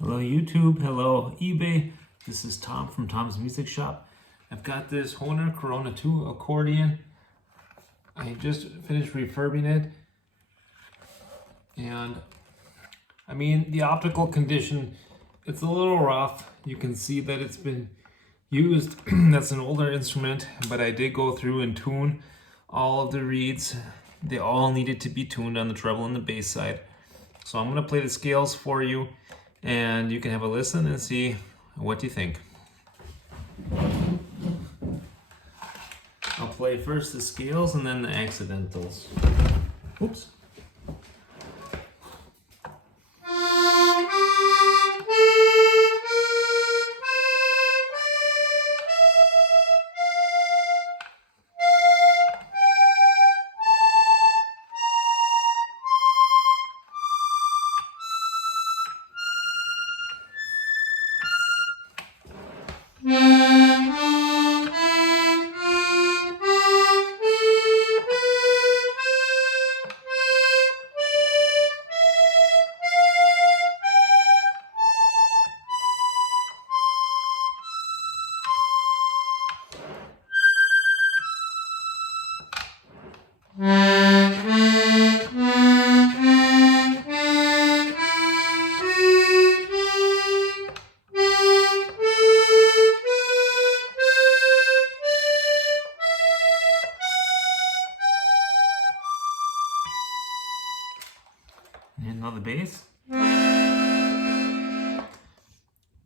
Hello YouTube, hello eBay. This is Tom from Tom's Music Shop. I've got this Hohner Corona II accordion. I just finished refurbing it. And I mean, the optical condition, it's a little rough. You can see that it's been used. That's an older instrument, but I did go through and tune all of the reeds. They all needed to be tuned on the treble and the bass side. So I'm gonna play the scales for you, and you can have a listen and see what you think. I'll play first the scales and then the accidentals. Oops. And now the bass.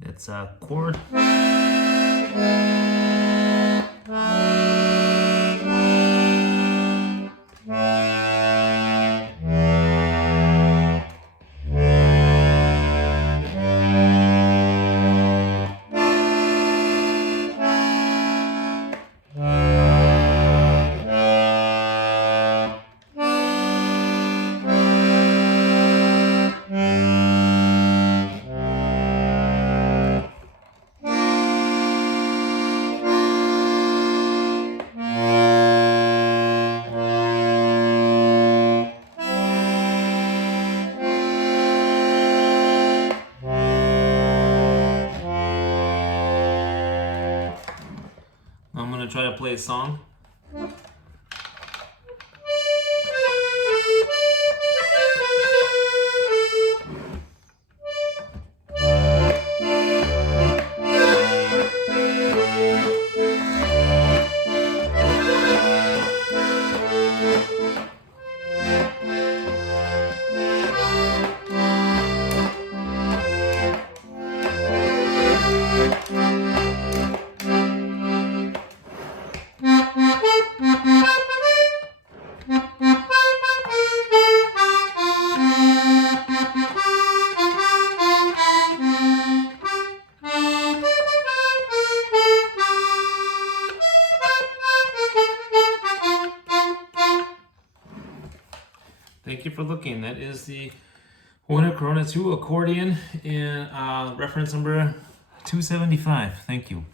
That's a chord. I'm gonna try to play a song. Thank you for looking. That is the Hohner Corona II accordion in reference number 275. Thank you.